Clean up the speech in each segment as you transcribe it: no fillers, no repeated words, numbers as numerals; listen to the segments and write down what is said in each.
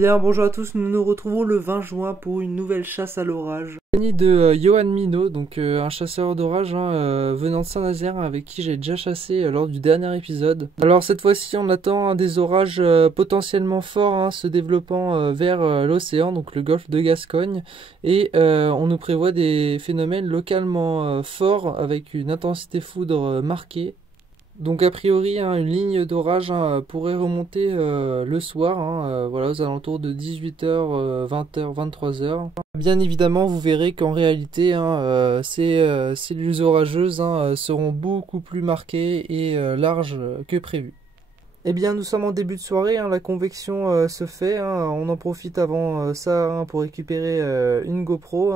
Bien, bonjour à tous, nous nous retrouvons le 20 juin pour une nouvelle chasse à l'orage. Compagnie de Johan Minot, donc un chasseur d'orage venant de Saint-Nazaire avec qui j'ai déjà chassé lors du dernier épisode. Alors cette fois-ci on attend des orages potentiellement forts se développant vers l'océan, donc le golfe de Gascogne, et on nous prévoit des phénomènes localement forts avec une intensité foudre marquée. Donc a priori une ligne d'orage pourrait remonter le soir, voilà, aux alentours de 18h, 20h, 23h. Bien évidemment vous verrez qu'en réalité ces cellules orageuses seront beaucoup plus marquées et larges que prévu. Eh bien nous sommes en début de soirée, la convection se fait, on en profite avant ça pour récupérer une GoPro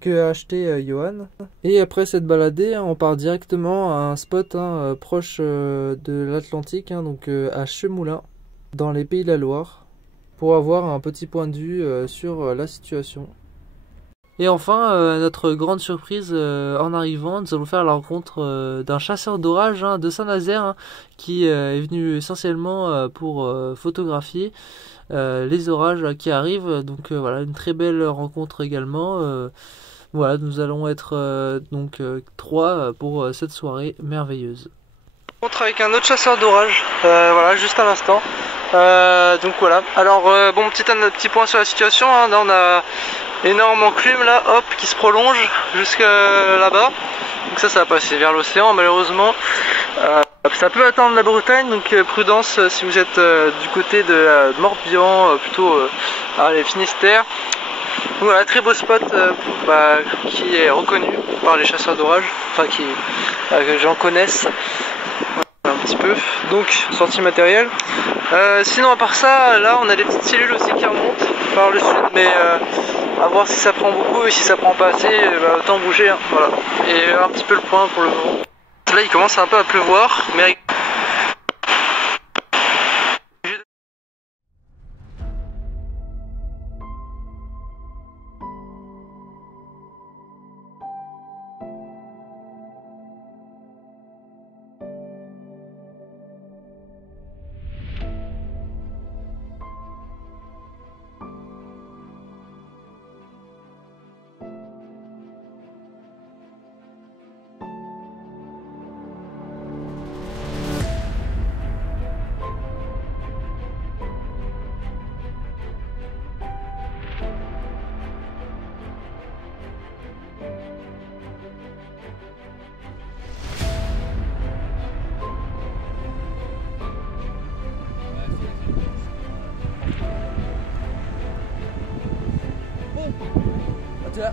que a acheté Johan. Et après cette baladée, on part directement à un spot proche de l'Atlantique, donc à Chemoulin, dans les Pays de la Loire, pour avoir un petit point de vue sur la situation. Et enfin, notre grande surprise en arrivant, nous allons faire la rencontre d'un chasseur d'orage de Saint-Nazaire qui est venu essentiellement pour photographier les orages qui arrivent. Donc voilà, une très belle rencontre également. Voilà, nous allons être trois pour cette soirée merveilleuse. Rencontre avec un autre chasseur d'orage, voilà, juste à l'instant. Donc voilà, alors bon, petit point sur la situation, là on a énorme enclume là, hop, qui se prolonge jusque là-bas. Donc ça va passer vers l'océan malheureusement. Ça peut atteindre la Bretagne, donc prudence si vous êtes du côté de Morbihan, plutôt les Finistères. Donc voilà, très beau spot qui est reconnu par les chasseurs d'orage, enfin que les gens connaissent un petit peu. Donc sortie matérielle. Sinon à part ça, là on a des petites cellules aussi qui remontent par le sud, mais à voir si ça prend beaucoup et si ça prend pas assez, autant bouger, voilà. Et un petit peu le point pour le moment. Là il commence un peu à pleuvoir, mais là.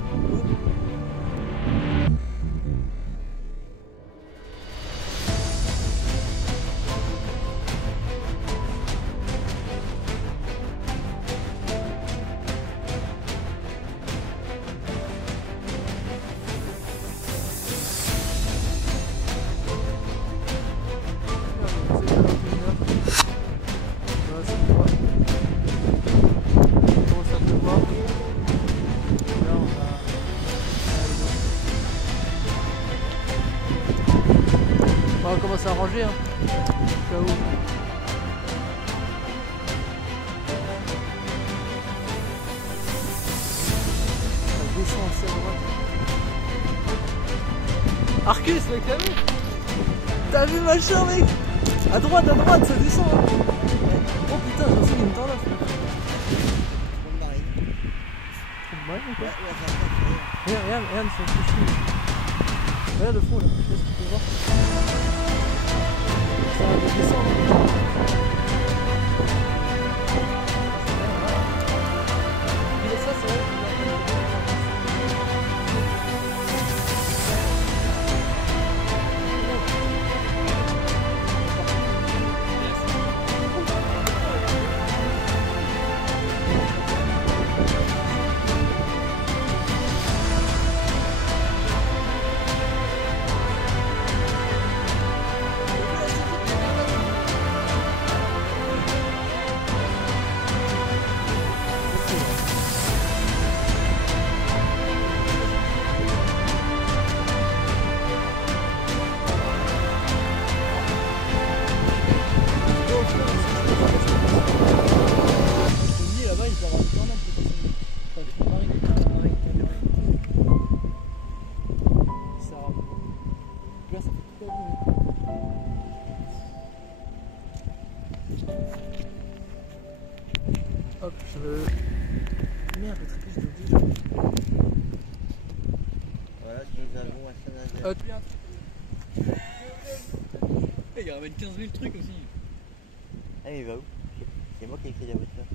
On va commencer à ranger au cas où. Ça descend aussi à droite. Arcus mec, t'as vu? T'as vu machin mec? À droite, ça descend Oh putain, j'en sais qu'il y a une tornade. Trop de marine. Trop de marine ou quoi? Regarde, c'est un peu. Regarde le fond là, je sais pas si tu peux voir. Ça va descendre. Et ça c'est vrai. Hop, je veux... Merde, le trépied, je l'ai oublié. Voilà, nous avons à Saint-Nazaire. Il ramène 15 000 trucs aussi. Ah, il va où? C'est moi qui ai écrit la voiture.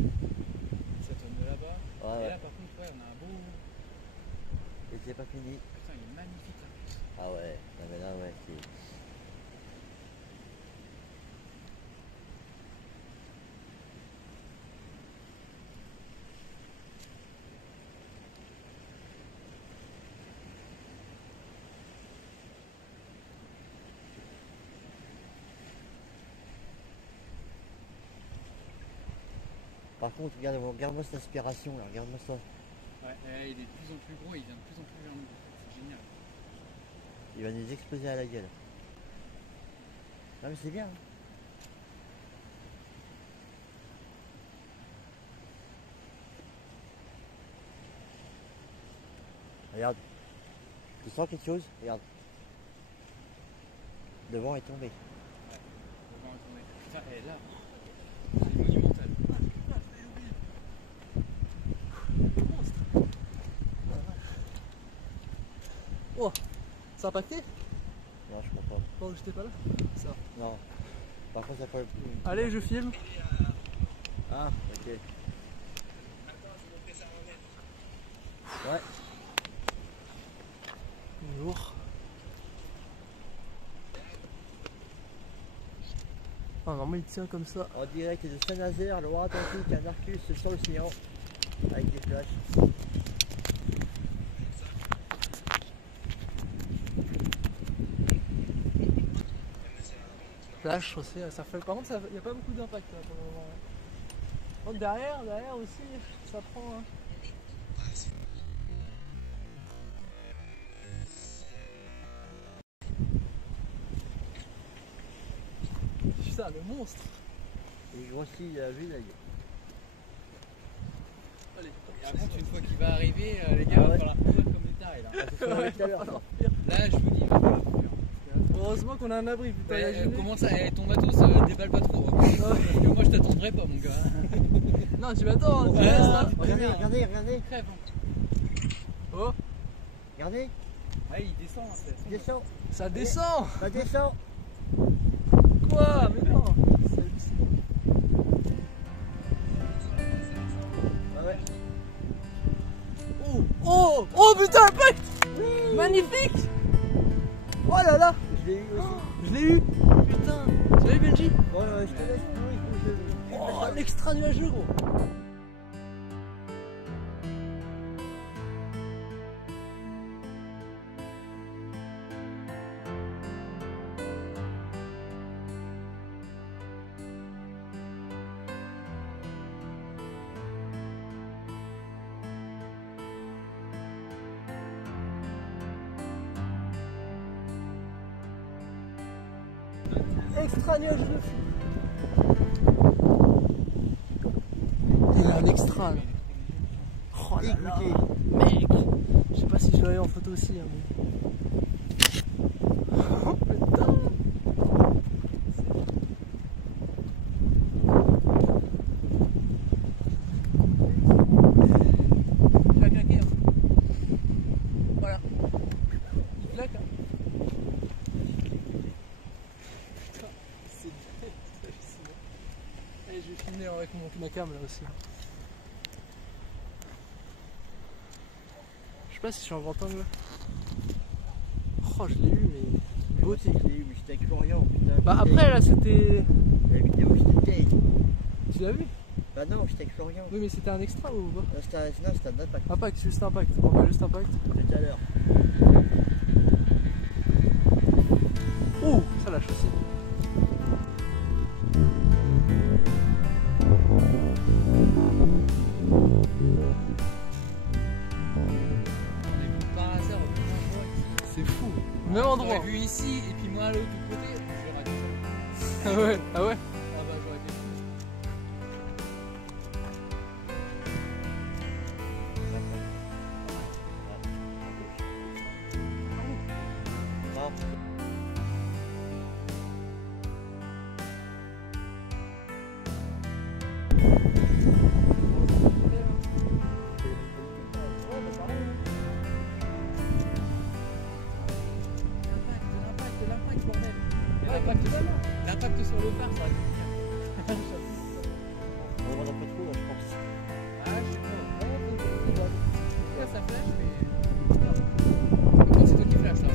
Ça tourne de là-bas. Ouais, Et ouais. là, par contre, ouais, on a un beau. Et c'est pas fini. Putain, il est magnifique là. Ah ouais, non mais là, ouais, c'est... Par contre, regarde-moi cette aspiration là, regarde-moi ça. Ouais, il est de plus en plus gros, il vient de plus en plus vers nous. C'est génial. Il va nous exploser à la gueule. Non mais c'est bien. Hein. Regarde. Tu sens quelque chose? Regarde. Le vent est tombé. On va retourner. Putain, et là, c'est monumental. Oh, ça a impacté? Non, je crois pas. Pendant que j'étais pas là? Ça. Non. Par contre, ça fait... Allez, je filme. Ah, ok. Ouais. Lourd. Ah, normalement il tient comme ça. En direct de Saint-Nazaire, Loire-Atlantique, un Arcus sur l'océan. Avec des flashs. Flash aussi, ça fait. Par contre, il n'y a pas beaucoup d'impact là, pour le moment. Par contre, derrière aussi, ça prend. Hein. Putain, le monstre! Il grossit, il a vu là. Allez. Et par contre, une fois qu'il va arriver, les gars, Ah il va ouais. falloir courir comme des tarés là. C'est ce qu'on avait tout à l'heure. Là, je vous dis, il va falloir courir. Heureusement qu'on a un abri, putain, Ouais, imaginez. comment ça, ton matos déballe pas trop. Hein. Parce que moi, je t'attendrai pas, mon gars. Non, tu m'attends, tu Ouais, restes là. Regardez, regardez, regardez. Crève. Oh, Regardez, Ouais, il descend. il descend. ça descend! Ça descend. Quoi? Mais non! C'est hallucinant. Ah ouais. Oh! Oh! Oh putain, impact! Magnifique! Oh là là! Je l'ai eu aussi. Je l'ai eu! Putain! Tu l'as eu, Benji? Bon, je te laisse. Oui, Oh, l'extra nuageux, gros! Extra nuageux! Il a un extra là! Oh là là! Mec! Je sais pas si je l'avais en photo aussi. Hein, mais... Oh putain! Il va claquer. Hein. Voilà. Il claque. Hein. Putain, c'est hallucinant. Allez, je vais filmer avec ma cam là aussi. Je sais pas si je suis en grand angle. Oh, je l'ai eu, mais beauté. Je l'ai eu, mais j'étais avec Florian. Putain, Bah après là c'était. La vidéo, j'étais gay. Tu l'as vu? Bah non, j'étais avec Florian. Oui, mais c'était un extra ou pas? Non, c'était un impact. Impact, juste impact. On va juste impact. Tout à l'heure. Ouh, ça lâche aussi. On est venu par hasard au même endroit ici. C'est fou. Même endroit. J'aurais vu ici et puis moi à l'autre côté, j'aurais dit ça. Ah ouais, ah ouais. Ah bah j'aurais fait Non. L'impact sur le phare, ça va être bien. On demande un peu trop, là, je pense. Ah, je sais pas. Ouais, ça flash, mais. Quand c'est toi qui flash, là.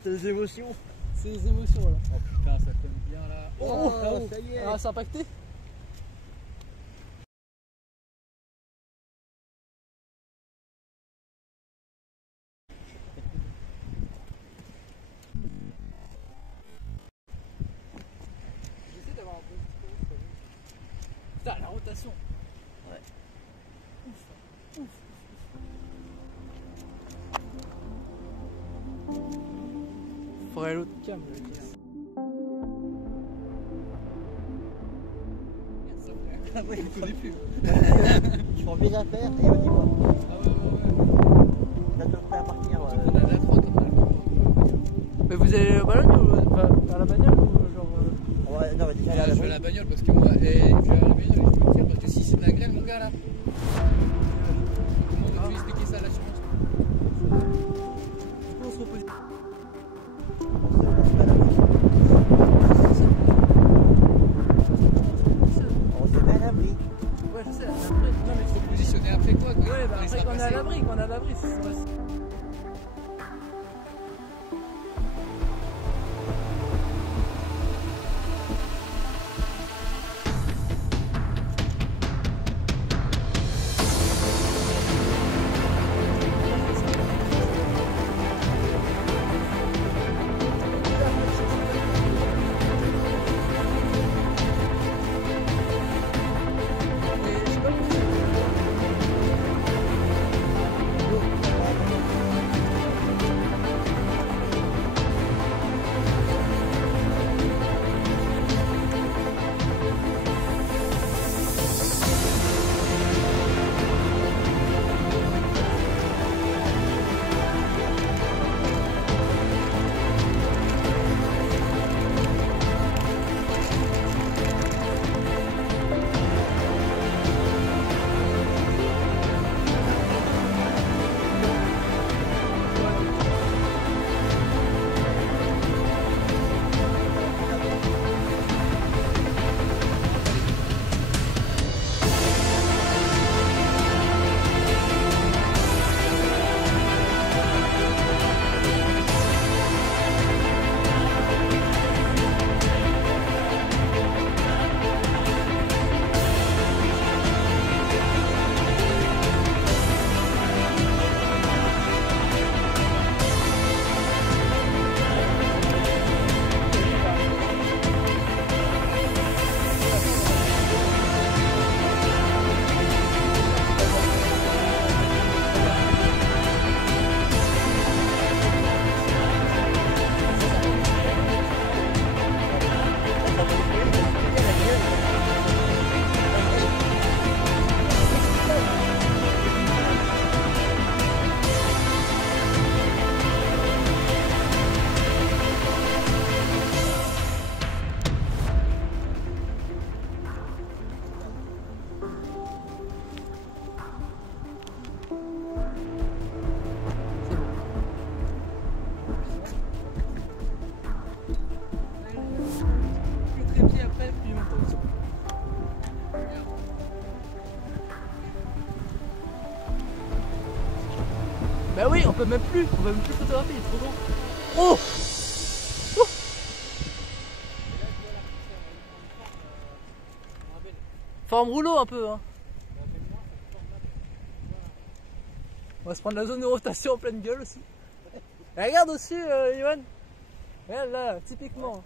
C'est les émotions. C'est les émotions là. Oh putain, ça tombe bien là. Oh, Oh, ça y est. Ah, c'est impacté. J'essaie d'avoir un peu de psychologie. Putain, la rotation. Ouais. Faudrait l'autre cam. Ah ouais, je connais plus. Je prends mes affaires et on y va. Ah ouais. On a tout prêt à partir. On a de la droite, on a le droit. Mais vous allez à la bagnole ou à la bagnole ou genre Ouais, non, mais déjà, Là, là, je vais à la bagnole parce que moi, je vais à la bagnole, je peux le dire, parce que si c'est de la grêle, mon gars là. Comment veux-tu expliquer ça à l'assurance? on se repose. On se met à l'abri. Ouais, je sais. Après, Non, mais il faut positionner après quoi? Quand ouais, bah il après sera qu'on est à passé. l'abri, c'est pas. Bah oui, on peut même plus photographier, il est trop grand. Oh, forme rouleau un peu hein. On va se prendre la zone de rotation en pleine gueule aussi. Et regarde dessus Yohan. Regarde là, typiquement.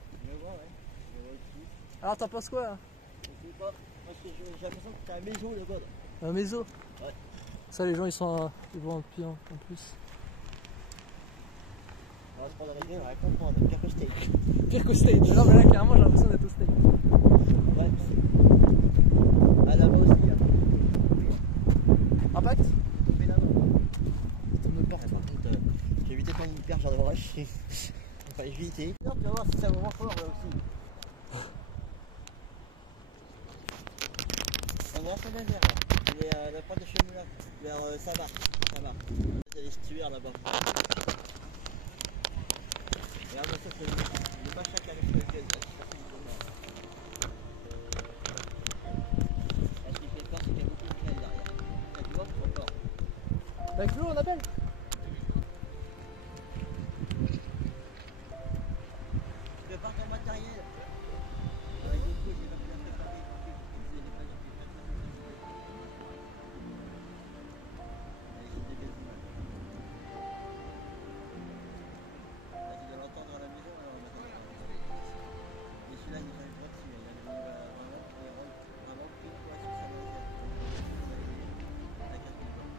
Alors t'en penses quoi là? Je sais pas, parce que j'ai l'impression que t'as un méso là-bas. Un méso. Ouais. Ça les gens ils sont ils vont en pire en plus. On va se prendre la gueule, on va comprendre, pire que steak. Pire qu'au stage. Non mais là clairement j'ai l'impression d'être au stage. Ouais. Ah là-bas aussi, hein. Impact. Mais là-bas. Ça me porte. Par contre, j'ai évité de prendre une perche dans le rush. Enfin, j'ai évité. Non, attends, tu vas voir si c'est un moment fort là aussi. On est à Saint-Nazaire là. Il est à la pointe de chez nous là, vers Sabar. Sabar. Il y a des estuaires là-bas. Regarde ça, c'est le machin qui arrive sur le quai. Ce qui fait peur, c'est qu'il y a beaucoup de crênes derrière. Là, tu vois, trop fort. Avec l'eau, on appelle. Prépare ton matériel. Avec le coup, j'ai pas pu la préparer. Tu dois l'entendre à la maison. Et celui-là, il nous arrive pas dessus. Il y a vraiment pile quoi sur Saint-Nazaire. La carte du bord.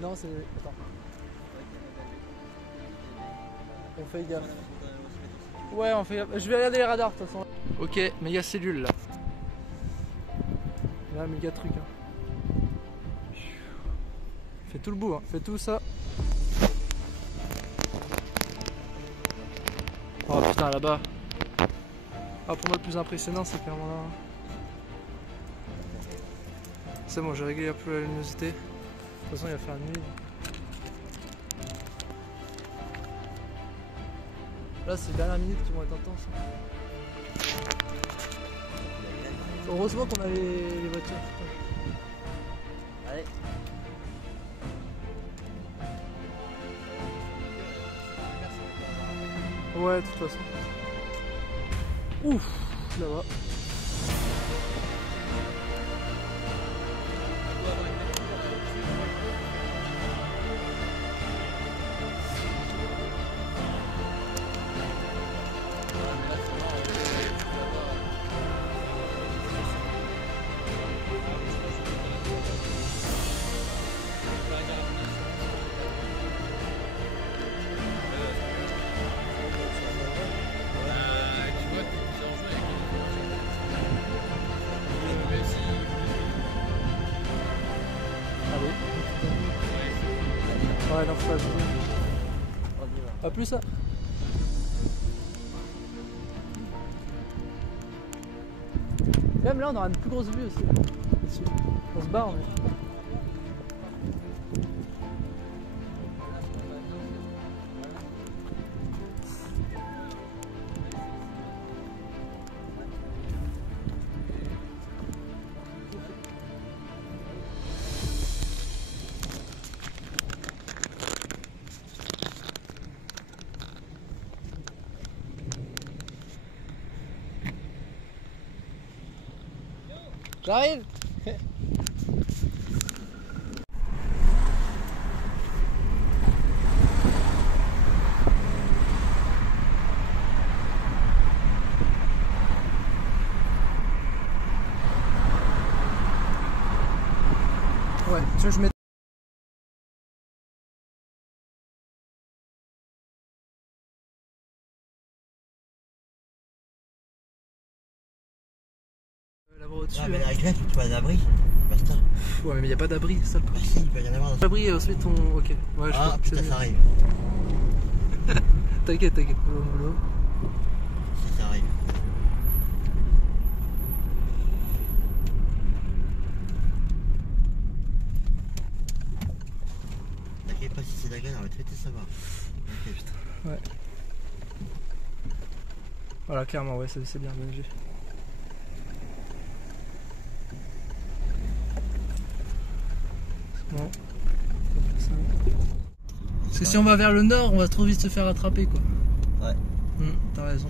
Non, c'est. Attends. On fait gaffe. Ouais, on fait gaffe. Je vais regarder les radars de toute façon. Ok, méga cellule là. Là, méga truc. Hein. Fais tout le bout, hein. Fais tout ça. Oh putain, là-bas. Ah, pour moi, le plus impressionnant, c'est clairement là. C'est bon, j'ai réglé un peu la luminosité. De toute façon, il va faire nuit. Là, c'est les dernières minutes qui vont être intenses. Heureusement qu'on a les voitures. Allez. Ouais, de toute façon. Ouf, là-bas. Ouais, non, faut pas abuser. A plus ça. Même là, on aura une plus grosse vue aussi. Là-dessus. On se barre, mais. J'arrive. Ouais, tu veux que je mette. Là-bas au-dessus. Ah, mais la greffe, tu vas à l'abri. Basta. Ouais, mais il n'y a pas d'abri, c'est ça le Ah, problème. si, il peut y en avoir dans L'abri, ensuite on. Ok. Ouais, je Ah, crois que putain, c'est ça mieux. arrive. T'inquiète, t'inquiète. Mollo. Si, ça arrive. T'inquiète pas, si c'est la gueule, on va traiter, ça va. Ok, putain. Ouais. Voilà, clairement, ouais, c'est bien, bien vu. Bon. Parce que si on va vers le nord, on va trop vite se faire attraper, quoi. Ouais. T'as raison.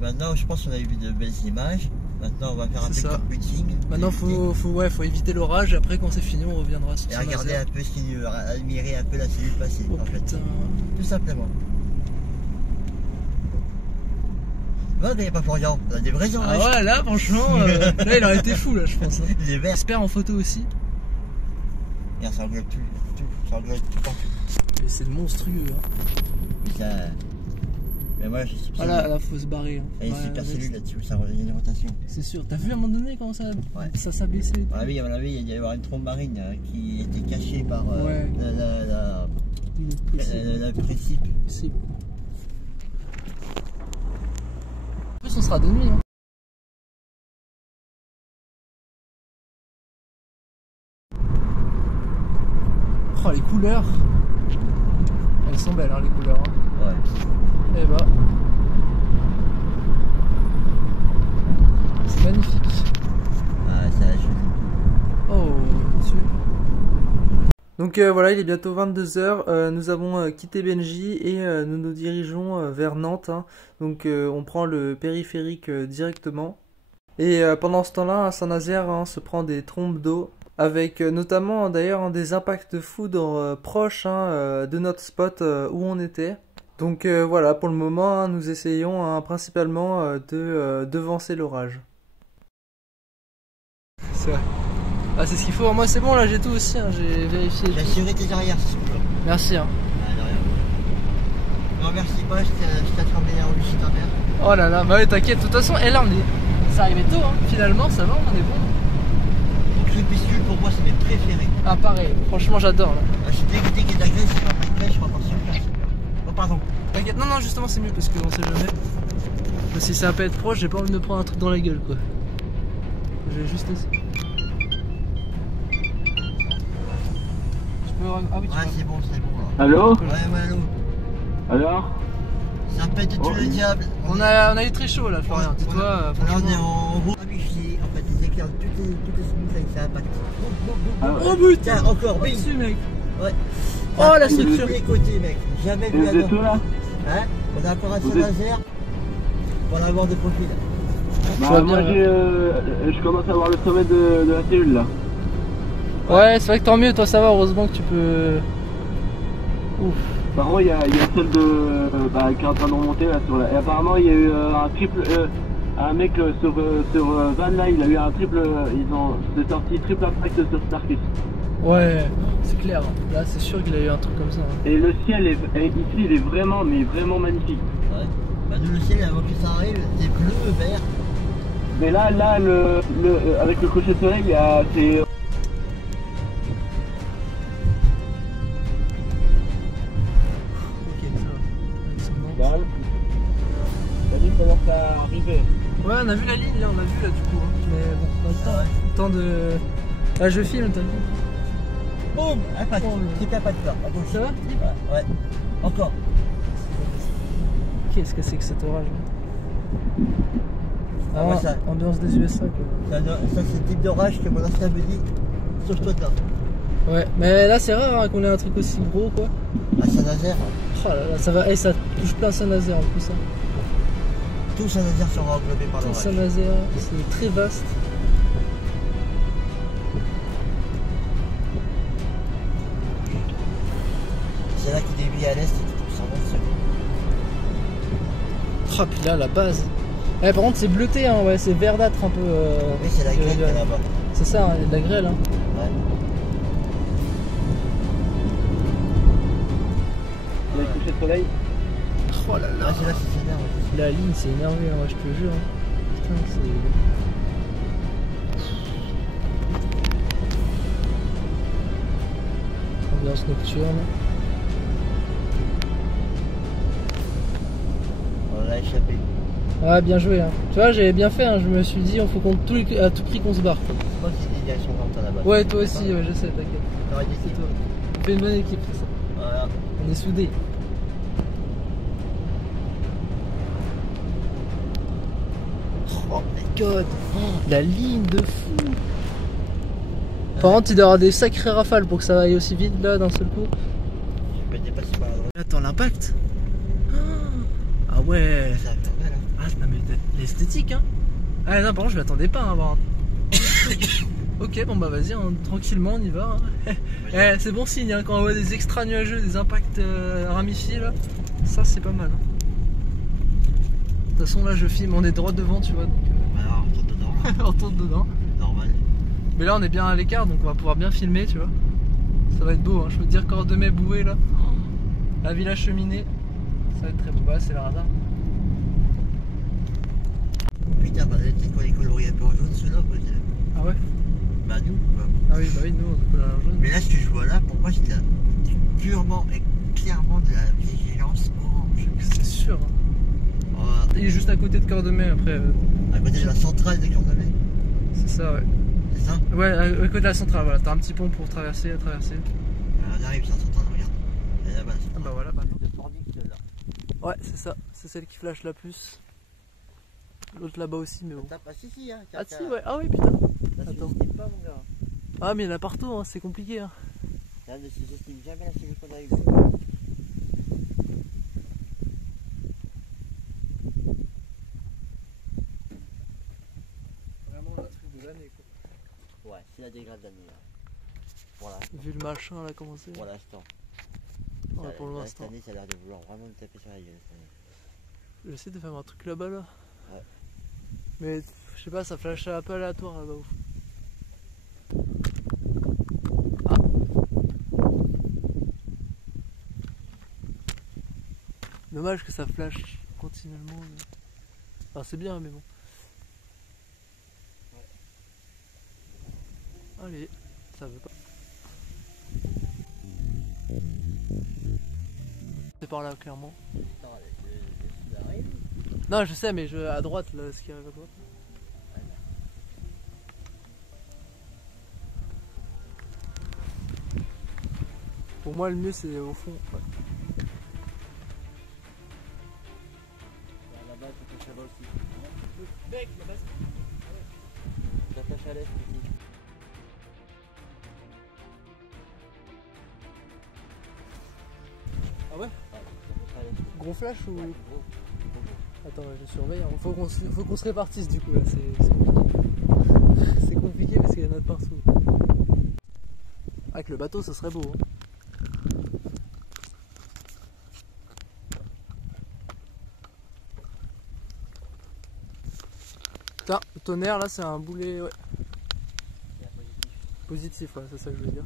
Maintenant, je pense qu'on a eu de belles images. Maintenant, on va faire un peu C'est de ça. computing. Maintenant, faut éviter l'orage et après, quand c'est fini, on reviendra sur Et Saint-Nazaire. regarder un peu ce qui admirer un peu la cellule passée, Oh en fait. putain. Tout simplement. Ouais, il n'y a pas Florian, on a des vrais Ah orages. ouais, là, franchement, là, il aurait été fou, là, je pense. Hein. Des verts. J'espère en photo aussi. Et ça englobe tout, ça englobe tout partout. Mais c'est monstrueux. Hein. Mais ça. Mais moi, je suis. Ah là, faut se barrer. Hein. Il y a une super cellule là-dessus, ça il y a une rotation. C'est sûr. T'as vu à un moment donné comment ça s'est baissé? À mon avis, il y a avoir une trompe marine qui était cachée par la précipe. En plus, on sera de nuit. Hein. Oh, les couleurs. Elles sont belles, hein, les couleurs. Hein. Ouais. Et bah. C'est magnifique. Ah, ça a joli. Oh, Dieu. Donc voilà, il est bientôt 22h. Nous avons quitté Benji et nous nous dirigeons vers Nantes. Hein. Donc on prend le périphérique directement. Et pendant ce temps-là, Saint-Nazaire hein, se prend des trombes d'eau. Avec notamment d'ailleurs des impacts de foudre proches hein, de notre spot où on était. Donc voilà, pour le moment, hein, nous essayons hein, principalement de devancer l'orage. Ah, c'est ce qu'il faut. Moi, c'est bon, là, j'ai tout aussi. Hein, j'ai vérifié. J'ai assuré tes arrières, s'il vous plaît. Merci. Hein. Ah, de rien. Ne remercie pas, je t'ai tremblé en lui ta mère. Oh là là, bah ouais, t'inquiète. De toute façon, là, ça arrivait tôt. Hein. Finalement, ça va, on est bon. Crépuscule, pour moi, c'est mes préférés. Ah, pareil. Franchement, j'adore. Là. Ah, je suis dégoûté qu'il y ait de la graisse, c'est pas de graisse, je repars sur place. Oh, pardon. T'inquiète, non, justement, c'est mieux parce qu'on sait jamais. Si ça va pas être proche, j'ai pas envie de me prendre un truc dans la gueule, quoi. Je vais juste essayer. Ah oui, c'est bon, c'est bon. Là. Allô? Ouais, allô. Alors? Ça pète de tout le diable. On a eu très chaud là, Florian. Dis-toi, on est en roue. Ah oui, en fait, ils éclairent toutes les smooths avec ça impact. Oh putain, tiens, encore, bing. Dessus, mec. Ouais. Oh la structure. De tous les côtés, mec. Jamais vu avant. Tout là? Hein? On a encore un Saint-Nazaire pour l'avoir de profil. Bah, moi, je commence à voir le sommet de la cellule là. Ouais, c'est vrai que tant mieux, toi ça va, heureusement que tu peux. Ouf. Par contre, il y a celle qui est en train de remonter là sur la. Et apparemment, il y a eu un triple. Un mec sur Van là, il a eu un triple. C'est sorti triple impact sur Starkist. Ouais, c'est clair. Là, c'est sûr qu'il a eu un truc comme ça. Hein. Et le ciel ici, il est vraiment, mais vraiment magnifique. Ouais. Bah, nous, le ciel, avant que ça arrive, c'est bleu, vert. Mais là, avec le coucher de soleil, c'est. La ligne commence à arriver. Ouais, on a vu la ligne là, on a vu là du coup. Hein. Mais bon, on a le temps de. Ah, je filme, t'as vu? Boum! Impact. T'as pas de peur. Ça va? Ouais. Encore. Qu'est-ce que c'est que cet orage là? Ah, ouais, ça... ambiance des USA quoi. Ça c'est le type d'orage que mon ancien me dit. Sauve-toi de là. Ouais, mais là c'est rare hein, qu'on ait un truc aussi gros quoi. À Saint-Nazaire. Oh là là, ça va, et ça touche plein Saint-Nazaire en plus. Hein. Tout Saint-Nazaire sera englobé par l'orage. Saint-Nazaire, c'est très vaste. C'est là qu'il dévie à l'est et qui tombe sur l'est. Oh, puis là, la base. Ouais, par contre, c'est bleuté, hein, ouais, c'est verdâtre un peu. Oui, c'est la grêle qu'il y a là-bas. C'est ça, hein, il y a de la grêle. Hein. Ouais. Le coucher de soleil. Oh là là. Ah, c'est là, c'est énervé. La ligne, c'est énervé, hein, je te jure. Hein. Putain, c'est. Ambiance nocturne. On l'a échappé. Ah, bien joué. Hein. Tu vois, j'avais bien fait. Hein. Je me suis dit, il faut à tout prix qu'on se barre. Je crois qu'il y a des directions dans là-bas. Ouais, toi aussi, ouais, je sais, t'inquiète. T'aurais dit C'est toi. On fait une bonne équipe, c'est ça. Voilà. On est soudés. Oh my god, la ligne de fou. Par contre, il doit y avoir des sacrées rafales pour que ça aille aussi vite là d'un seul coup. Je peux dépasser par la droite. Attends, l'impact. Ah ouais. Ça va faire mal, hein. Ah non mais l'esthétique hein. Ah non par contre je m'attendais pas à avoir un... Ok bon bah vas-y hein, tranquillement on y va hein. Eh, c'est bon signe hein, quand on voit des extra nuageux, des impacts ramifiés là. Ça c'est pas mal hein. De toute façon là je filme, on est droit devant tu vois donc Bah alors, on tourne dedans. Là. on tourne dedans. Normal. Mais là on est bien à l'écart donc on va pouvoir bien filmer tu vois. Ça va être beau, hein. Je peux te dire, Cordemais, Boué là. La Villa Cheminée. Ça va être très beau. Bah, c'est le radar. Putain, bah, peut-être qu'on les colorie un peu en jaune, ceux-là, peut-être. Ah ouais? Bah, nous, quoi. Ah oui, bah oui, nous on est couleur jaune. Mais là, ce que je vois là, pour moi, c'est purement et clairement de la vigilance orange. C'est sûr. Oh, Il est juste à côté de Cordemais après. à côté de la centrale de Cordemais. C'est ça, ouais. C'est ça? Ouais, à côté de la centrale, voilà. T'as un petit pont pour traverser, à traverser. On arrive sur la centrale, regarde. Et là-bas, la Ah centrale. bah voilà, bah. De Fornic, là. Ouais, c'est ça. C'est celle qui flash la plus. L'autre là-bas aussi, mais bon. T'as pas si, hein. Ah si, ouais. Ah oui, putain. Ça Attends. sous-estime pas, mon gars. Ah, mais il y en a partout, hein. C'est compliqué, hein. Là, ne sous-estime jamais la silicone avec. Vraiment le truc de l'année, quoi. Ouais, c'est la dégrade d'année, là. Voilà. Vu le machin là, comment c'est. Pour l'instant. Ouais, pour Cette l'instant. année, ça a l'air de vouloir vraiment me taper sur la gueule, cette année. J'essaie de faire un truc là-bas, là. Ouais. Mais je sais pas, ça flash un peu aléatoire là-bas. Ouf. Ah. Dommage que ça flash continuellement. Mais... Enfin, c'est bien, mais bon. Allez, ça veut pas. C'est par là, clairement. Attends, je arrive. Non, je sais, mais à droite, là, ce qui arrive à quoi. Pour moi, le mieux, c'est au fond. Ouais. Là-bas, ça fait là aussi. Mec, là-bas, T'attaches à l'est aussi. Ah ouais? T'attaches à l'est. Gros flash ou. Ouais, gros. Attends, je surveille. Hein. Faut qu'on se répartisse du coup là. C'est compliqué. C'est compliqué parce qu'il y en a de partout. Avec le bateau, ce serait beau. Hein. Tiens, le tonnerre là, c'est un boulet. Ouais. C'est un positif. Positif, ouais, c'est ça que je veux dire.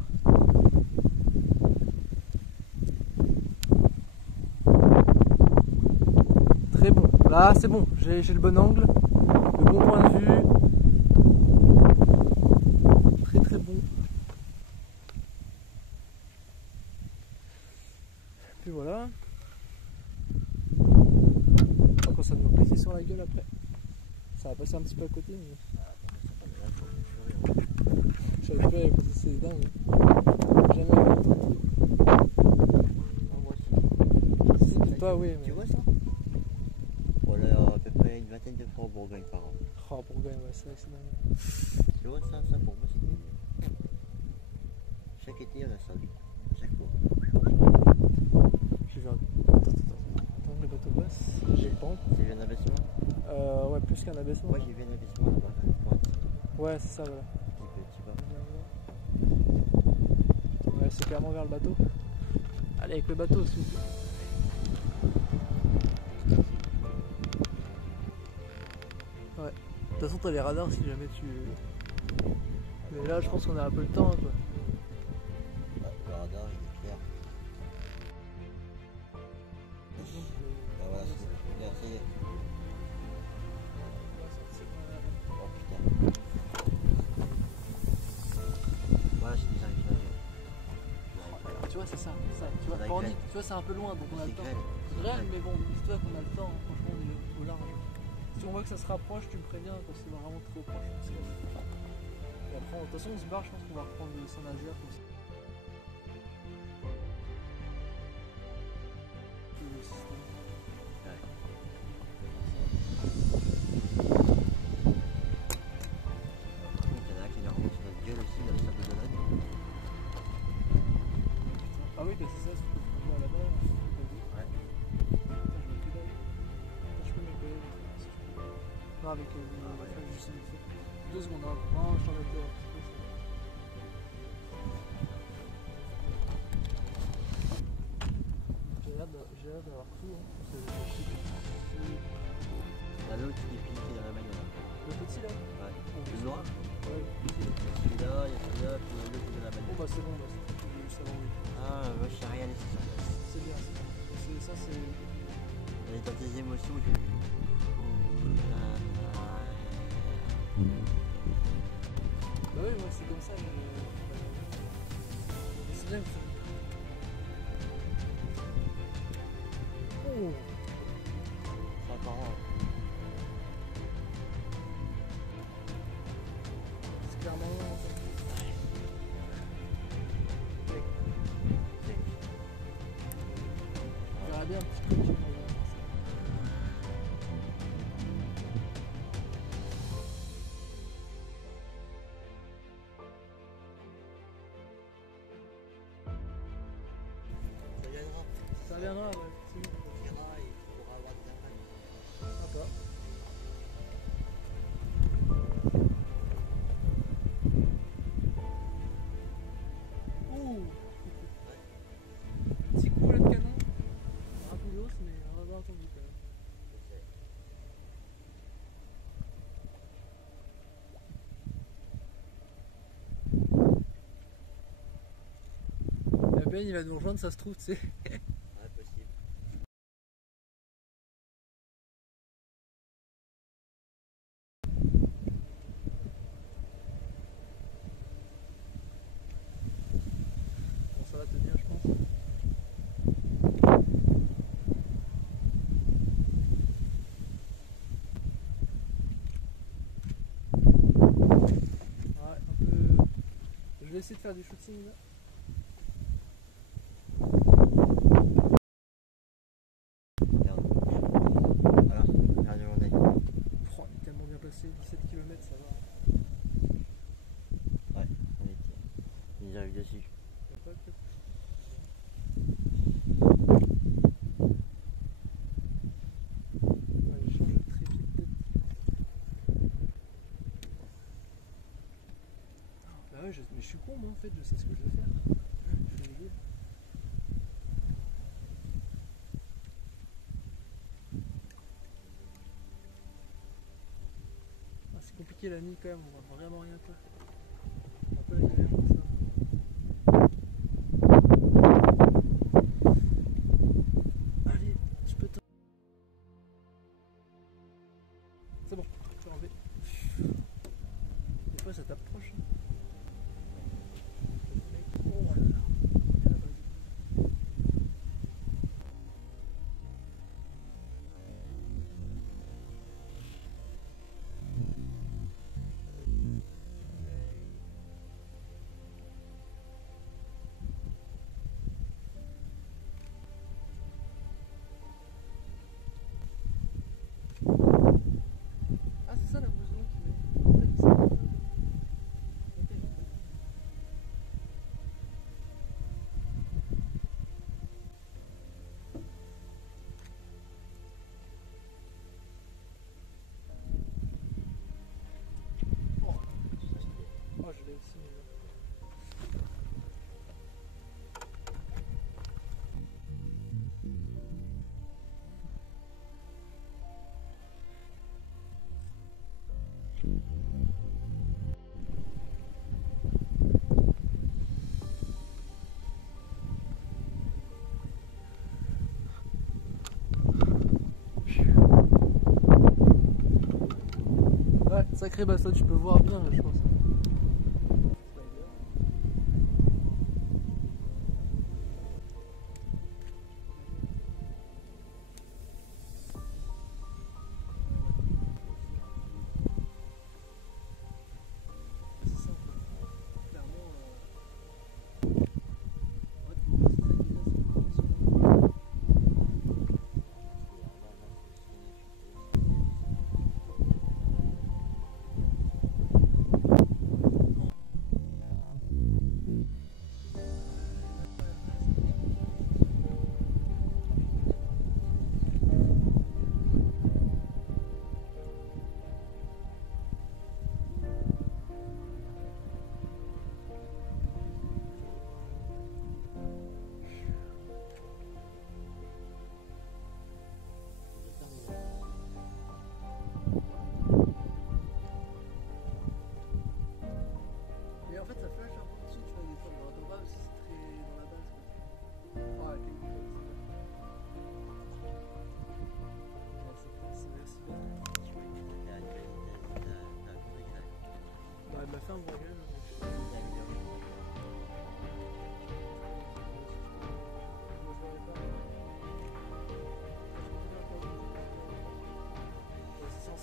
Très bon. Là, c'est bon. J'ai le bon angle, le bon point de vue. Très très bon. Puis voilà. Quand ça nous plaisir sur la gueule après. Ça va passer un petit peu à côté. Mais... Je savais pas, c'est dingue. Jamais vu autant. Moi aussi. Si, dis pas, oui. Mais... Tu vois ça? Voilà, à peu près une vingtaine de fois en Bourgogne par an. Oh, Bourgogne, ouais, c'est vrai que c'est dingue. Tu vois ça pour moi c'est bien. Chaque été on a ça, chaque fois. J'ai vu un... Attends, le bateau passe. J'ai le pente. C'est vu un abaissement? Ouais, plus qu'un abaissement. Moi j'ai vu un abaissement là-bas, à la pointe. Ouais, c'est ça, voilà. Petit peu, tu vois. Ouais, c'est clairement vers le bateau. Allez, avec le bateau, s'il vous plaît. Ouais. De toute façon, t'as les radars si jamais tu... Mais là, je pense qu'on a un peu le temps, quoi. Ah, le radar il est clair. Ah voilà, c'est bien, ça y est. Oh putain. Voilà, j'ai déjà arrivé à Tu vois, c'est ça. Tu vois, La Pornic, grêle. tu vois, c'est un peu loin, donc on a le C'est temps. grêle. C'est vrai, mais bon, dis-toi qu'on a le temps. Franchement, on est au large. Si on voit que ça se rapproche, tu me préviens quand c'est vraiment trop proche. Et après, de toute façon, on se barre, je pense qu'on va reprendre le Saint-Nazaire comme ça. Le système. Il y en a un qui leur remonte sur notre gueule aussi, dans le sable de Dolonne. Ah oui, bah c'est ça, c'est ce que tu vois là-bas. Ouais. Putain, je mets que dalle. Je peux mettre si je peux. Non, avec juste une fois. 2 secondes, hein. Non, je t'en mets un petit peu. J'ai hâte d'avoir tout. Hein. Là, l'autre qui est piqué dans la bagnole. Le petit là. Ouais. Le noir. Ouais, le petit. Celui-là, il y a celui-là, puis l'autre qui est dans la Bon bagnole. bah c'est bon, bah, c'est savoir où il est. Ah, moi je sais rien laisser sur place. C'est bien ça. Ça c'est. Et dans tes émotions, tu. Bah oui, moi c'est comme ça. C'est bien que ça. Oh. C'est apparent. C'est clairement. On verra bien un petit peu. Ça viendra. Ça viendra, ouais. Il viendra et il pourra avoir des impacts. Sympa. Ouh. Petit coup là de canon. Rapidos, mais on va avoir entendu quand même. Je sais. Ben il va nous rejoindre, ça se trouve, tu sais. Ouais, possible. Bon, ça va tenir, je pense. Ouais, un peu. Je vais essayer de faire du shooting là. Regarde. Voilà, regarde mon œil. Oh, il est tellement bien placé, 17 km, ça va. Ouais, on est. Il arrive dessus. Y a pas de- Ouais, j'ai changé de trépied peut-être. Bah ouais, mais je suis con moi en fait, je sais ce que je vais faire. Je vais aider. Ah, c'est compliqué la nuit quand même, on voit vraiment rien faire. Un peu la galère comme ça. Allez, je peux te... C'est bon, je peux enlever. Des fois ça t'approche. Oh là là. Il y a la base. Ah c'est ça la bouson qui met. Oh je l'ai aussi mais là. Ouais, sacré bassode, tu peux voir bien là, je pense. C'est ça, clairement. En fait, faut passer sa vitesse, c'est pas possible.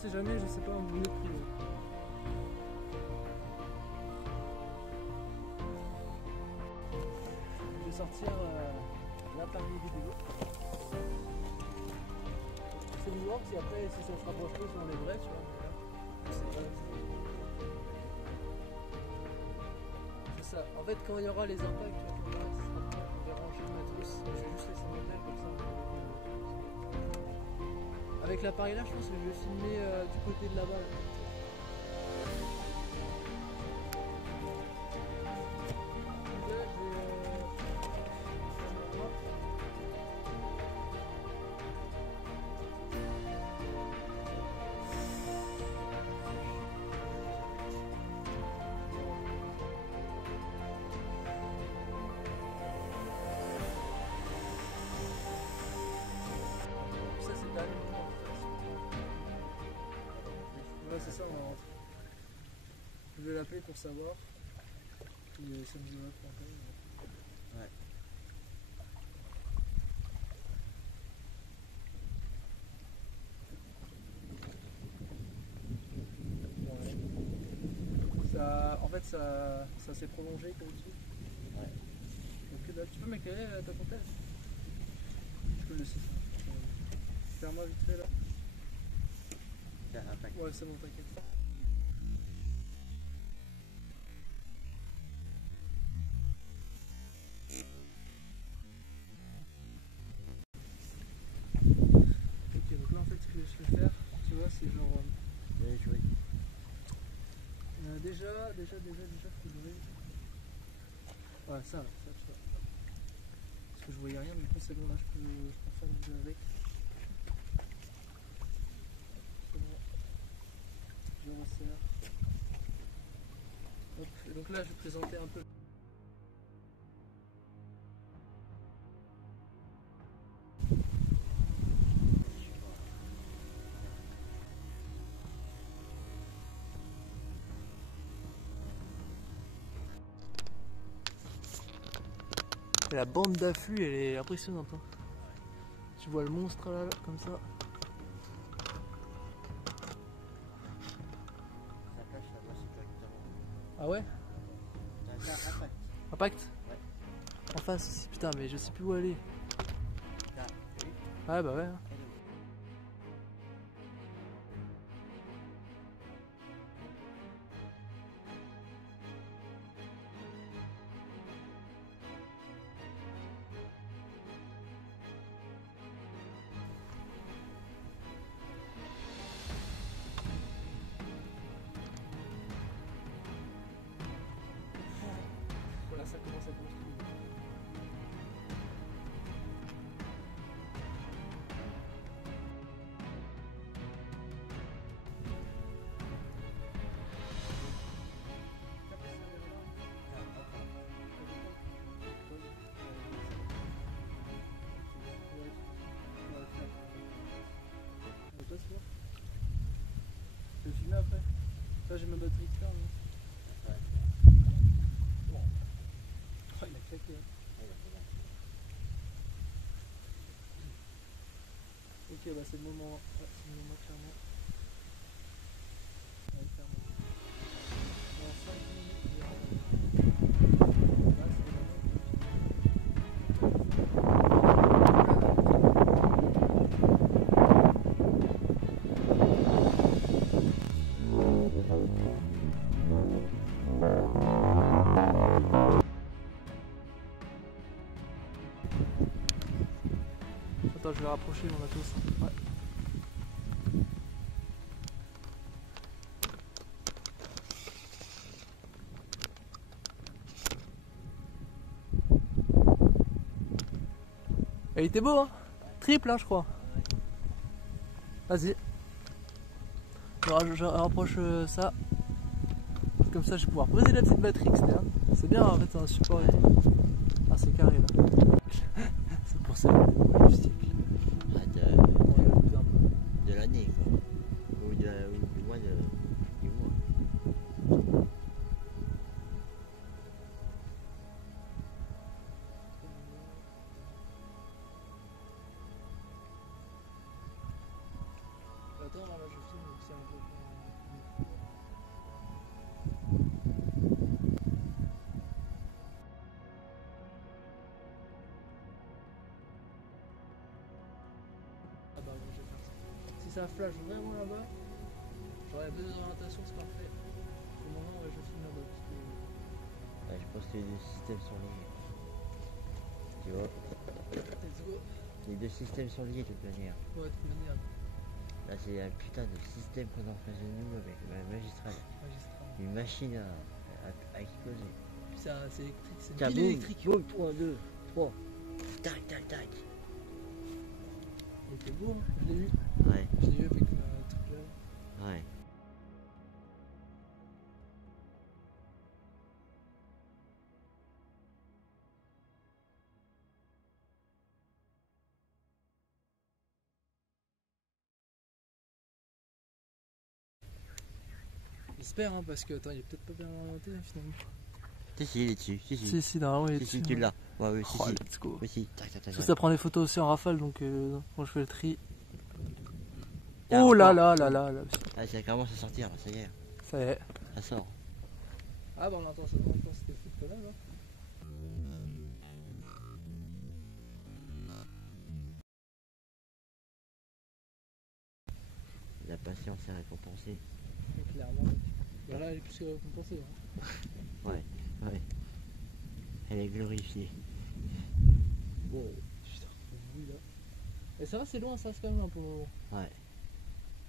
sait jamais, je sais pas, un autre prix. Je vais sortir l'appareil vidéo. C'est le noir, si après, si ça se rapproche plus, on les vrais, tu vois. C'est ça. En fait, quand il y aura les impacts, tu vois, on verra en chaîne matos. Je vais juste laisser mon tel comme ça. Avec l'appareil là, je pense que je vais filmer du côté de là-bas. Là. Ça c'est le dernier moment. Ouais, c'est ça, on va rentrer. Je vais l'appeler pour savoir. Puis ça me dira pour Ouais. Ça, en fait, ça s'est prolongé comme ici. Ouais. Donc là, tu peux m'éclairer ta comptable? Je peux le laisser ça. Ferme-moi vite fait là. Impact. Ouais, c'est bon, t'inquiète. Ok, donc là en fait ce que je vais faire, tu vois, c'est genre. Oui, je vois. Déjà, faut durer. Ouais, ça, tu vois. Parce que je voyais rien, mais du coup c'est bon, là je peux faire le jeu avec. C'est bon. Je resserre. Hop, et donc là je vais présenter un peu. Et la bande d'afflux elle est impressionnante. Hein. Tu vois le monstre là, comme ça. Ça cache là-bas, c'est directement. Ah ouais? T'as un impact. Impact? Ouais. En face aussi, putain, mais je sais plus où aller. Là, oui. Ouais, bah ouais. Hein. Voilà, ça commence à construire. Je vais filmer après. Ça, j'ai ma batterie de ferme. Ouais. Bon. Oh, il a claqué. Hein. Ok, bah c'est le moment. Ouais, c'est le moment clairement. Ouais, clairement. Dans 5 minutes, il y aura. Là, c'est le moment Attends, je vais rapprocher mon matos. Ouais. Et il était beau, hein? Triple, hein, je crois. Vas-y. Je rapproche ça. Comme ça, je vais pouvoir poser la petite batterie externe. C'est bien, en fait, c'est un support. Ah, c'est carré là. C'est pour ça le stick. De l'année, quoi. Ou du mois du mois. Attends, là, je filme, c'est un ça flash vraiment là-bas, j'aurais deux orientations, c'est parfait. Pour le moment, ouais, je filme là-bas. Parce que... Ouais, je pense que les deux systèmes sont liés. Tu vois? Let's go. Les deux systèmes sont liés de toute manière. Ouais, de toute manière. Là, c'est un putain de système qu'on a en face de nous avec la magistrale. Magistral. Une machine à exploser. Puis ça, c'est électrique, c'est une Tiens, pile boum, électrique. boum, 3, 2, 3. Tac, tac, tac. Il était beau, hein. Je l'ai vu. Ouais, Je l'ai vu avec ma truc là. ouais. J'espère, hein, parce que attends, il est peut-être pas bien orienté hein, finalement. Si, il est dessus. Si, non, oui, Si, tu l'as. Ouais, oui, Oh, let's go. Oui, si. Tac, tac, tac. Parce que ça prend des photos aussi en rafale, donc moi je fais le tri. Tiens, Oh là encore. là là là là. Ah, ça commence à sortir, là, ça y est. Ça y est. Ça sort. Ah bah on entend ça, on entend cette flûte là. La patience est récompensée. Clairement. Bah là elle est plus que récompensée. Hein. Ouais. Elle est glorifiée. Wow. Putain, oui là. Et ça va, c'est loin, ça reste quand même un peu. Ouais.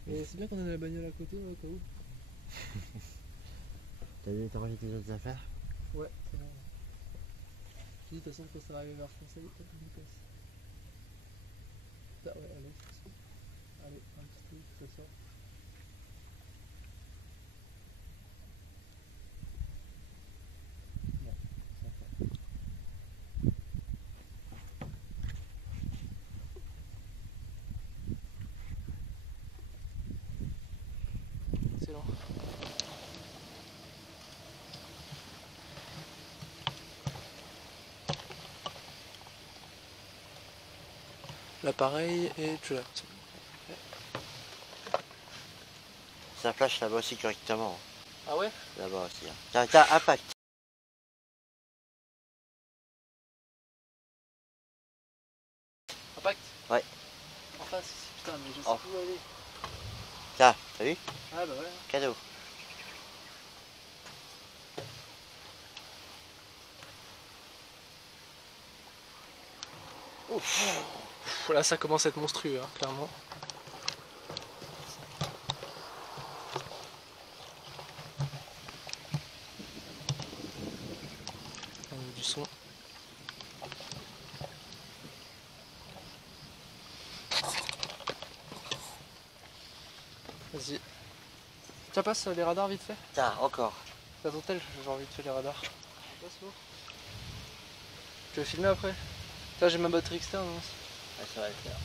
Et c'est bien qu'on ait la bagnole à côté, ouais, au cas où. T'as rangé tes autres affaires? Ouais, c'est bon. Je dis, de toute façon, quand ça va arriver vers Fontaine, peut-être une place. Ah ouais, allez, allez, un petit truc, ça sort. Bon, ça va. Excellent. L'appareil est déjà. Ça flash là-bas aussi correctement. Ah ouais? Là-bas aussi. Hein. Tiens, impact. Impact? Ouais. En face, putain, mais je sais Oh. plus où aller. Tiens, t'as vu? Ah bah ouais. Cadeau. Ouf. Là ça commence à être monstrueux, hein, clairement. On a du son. Vas-y. Tiens, passe les radars vite fait. Tiens, encore. T'as ton tel, j'ai envie de faire les radars. Passe l'eau. Tu veux filmer après? Là j'ai ma batterie externe. Hein. Ouais, ça va le faire.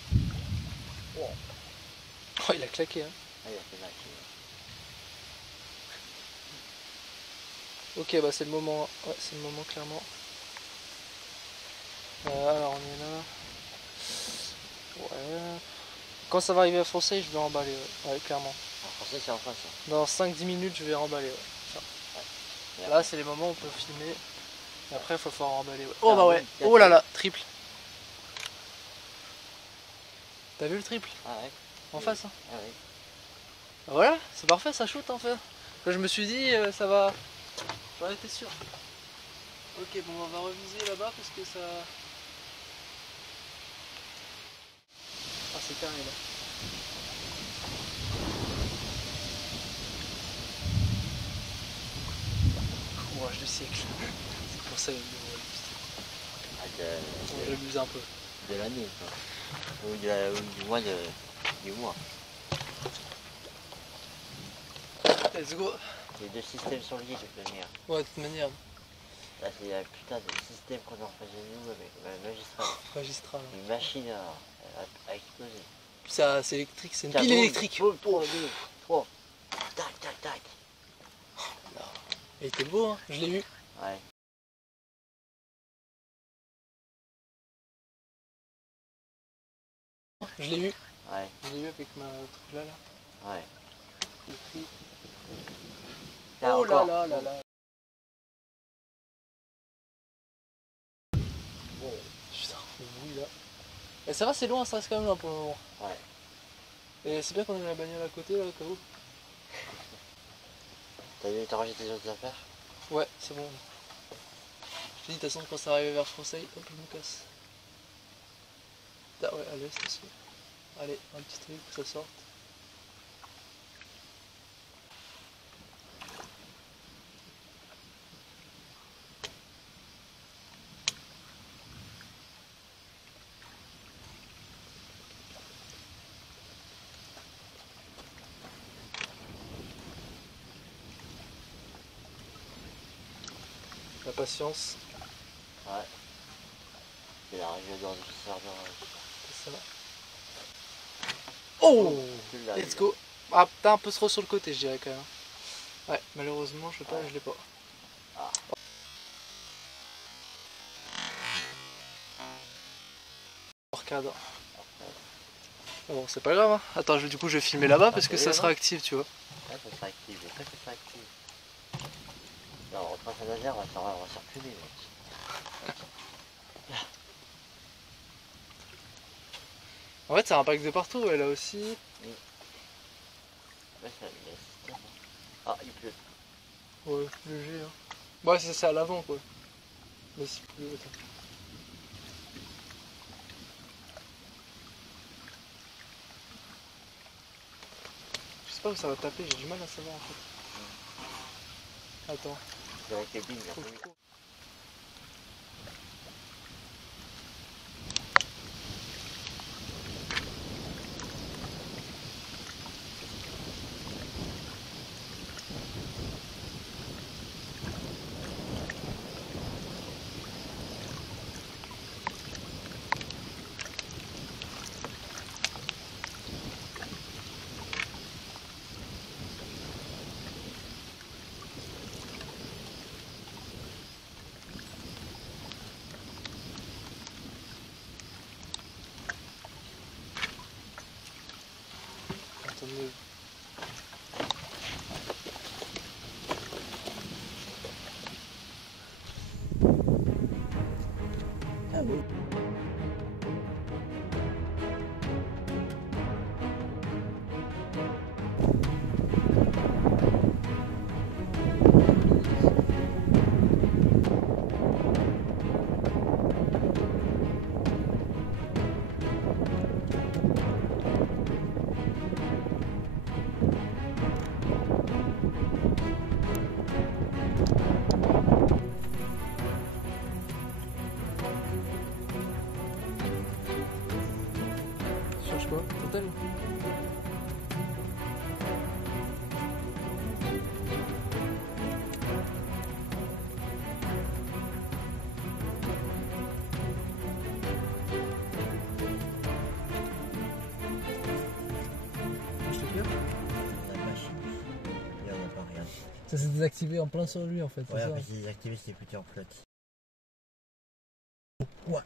Oh il a claqué hein. Ah, il a fait mal. Ok bah c'est le moment. Ouais c'est le moment clairement. Alors on est là. Ouais. Quand ça va arriver à Fontaine, je vais remballer. Ouais, clairement. En français, c'est en face. Hein. Dans 5-10 minutes, je vais remballer. Ouais. Ça. Ouais. Là, c'est les moments où on peut filmer. Et après, il faut falloir remballer. Ouais. Oh bah ouais. Oh là là, triple. T'as vu le triple? Ah ouais. En face hein. Ah oui. Bah voilà, c'est parfait, ça shoot en fait. Là, je me suis dit, ça va. J'en étais sûr. Ok, bon, on va reviser là-bas parce que ça. Ah, c'est carré là. Courage du siècle. C'est pour ça que Ah, j'abuse un peu. de l'année, quoi. Ou du mois du mois. Let's go. Les deux systèmes sont liés de toute manière. Ouais, de toute manière, Là, c'est un putain de système qu'on a en face de nous avec la magistrale. magistral. Une machine à exploser. Puis ça, c'est électrique, c'est une Tiens, pile boum, électrique. boum, 3, 2, 3. Tac, tac, tac. Il était beau, hein, je l'ai vu. Ouais. Je l'ai vu. Ouais. Je l'ai vu avec ma truc là. Ouais. Électrique. Tiens, Oh là encore. là là là. Putain, le bruit là. Et ça va, c'est loin, ça reste quand même loin pour le moment. Ouais. Et c'est bien qu'on ait la bagnole à côté là au cas où. T'as rangé tes autres affaires? Ouais, c'est bon. Je te dis de toute façon quand ça arrive vers Conseil, hop je me casse. Ah ouais, à l'est aussi. Allez, un petit truc pour que ça sorte. La patience, Ouais. Il est arrivé dans le serveur. c'est ça. Oh, Tu l'as, let's il go. Ah, t'as un peu trop sur le côté, je dirais quand même. Ouais, malheureusement, je sais pas, je l'ai pas. Ah. Hors cadre. Bon, c'est pas grave. Hein. Attends, du coup, je vais filmer là-bas parce que ça sera actif, tu vois. Ouais, ça sera actif. J'espère que ça sera actif. Non, on rentre à Saint-Nazaire, on va circuler, mec. En fait, ça impacte de partout, ouais, là aussi. Ouais, ça laisse. Ah, il pleut. Ouais, léger. Hein. Ouais, c'est à l'avant, quoi. Mais c'est plus. Attends. Je sais pas où ça va taper, j'ai du mal à savoir en fait. Attends. C'est la cabine, il y a Faut- plus. Attendez. Ah oui. Tu cherches quoi? Total? Je te claire? La machine. Il n'y en a pas rien. Ça s'est désactivé en plein sur lui en fait. Ouais, après c'est désactivé, c'est plus en flotte. Ouais.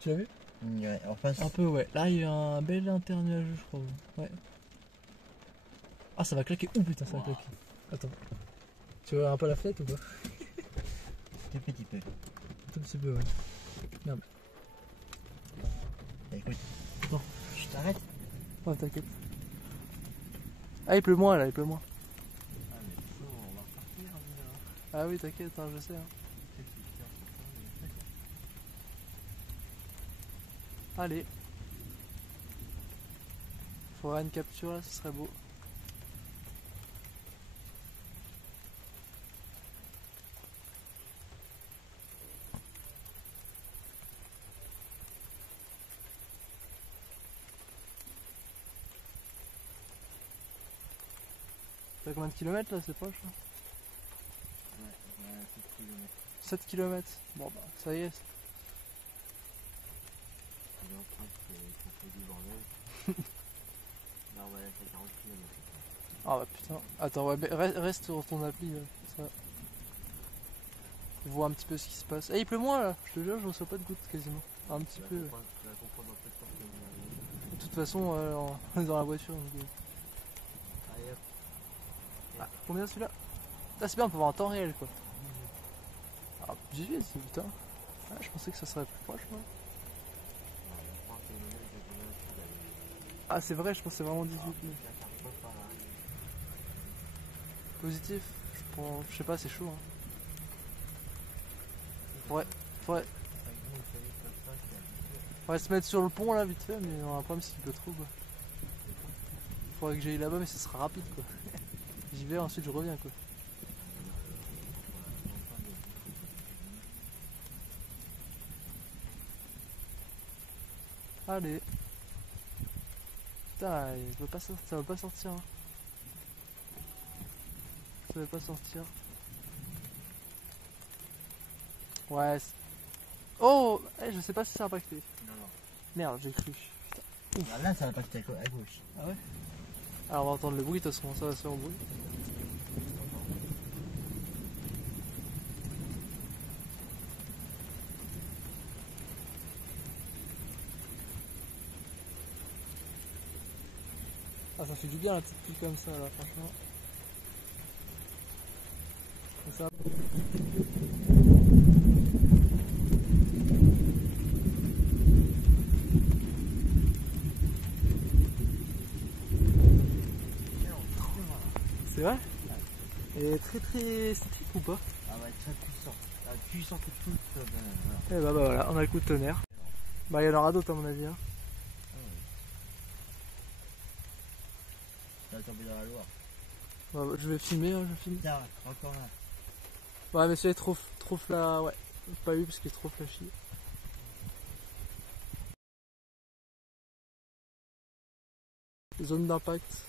Tu l'as vu? Ouais, enfin. Un peu, ouais. Là, il y a eu un bel internuageux, je crois. Ouais. Ah, ça va claquer. Oh putain, ça va claquer. Attends. Tu vois un peu la fenêtre ou pas? Tout petit peu. Un tout petit peu, ouais. Merde. Bah, écoute. Non. Je t'arrête. Oh, t'inquiète. Ah, il pleut moins là, il pleut moins. Ah, mais chaud, on va repartir. Ah oui, t'inquiète, hein, je sais. Hein. Allez. Faudra une capture là, ce serait beau. T'as combien de kilomètres là, c'est proche là? Ouais, 7 km. 7 km. Bon bah, ça y est. Il est en train de fait du bordel. Non, ouais, c'est 40 km. Ah bah putain. Attends, ouais, reste sur ton appli là. Ça. Vois un petit peu ce qui se passe. Eh, il pleut moins là, je te jure, je reçois pas de gouttes quasiment. Un petit peu. Tu vas comprendre dans peu de temps que tu De toute façon, on est dans la voiture. Donc... Allez hop. Ah, combien celui-là? Ah, c'est bien, on peut voir en temps réel quoi. Ah, 18, c'est putain. Ah, je pensais que ça serait plus proche moi. Ah, c'est vrai, je pense que c'est vraiment 18 nœuds. Positif, je sais pas, c'est chaud. Hein. Faudrait se mettre sur le pont là vite fait, mais on a un problème s'il pleut trop quoi. Faudrait que j'aille là-bas, mais ce sera rapide quoi. J'y vais, ensuite je reviens quoi. Allez. Putain, ça va pas sortir. Hein. Ça va pas sortir. Ouais. Oh, je sais pas si ça a impacté. Non. Merde, j'ai cru. Ah, là, ça va impacter à gauche. Ah ouais. Alors on va entendre le bruit, de toute façon, ça va se faire au bruit. Ah, ça fait du bien la petite pluie comme ça là, franchement. Ça... C'est vrai? Et très statique ou pas? Ah ouais, très puissant. Puissant que tout. Et bah voilà, on a le coup de tonnerre. Bah il y en aura d'autres à mon avis. Hein. Ça va tomber dans la Loire. Bah, je vais filmer, hein, je filme. Tiens, encore un. Ouais mais celui-là est trop flash. Ouais, j'ai pas eu parce qu'il est trop flashy. Zone d'impact.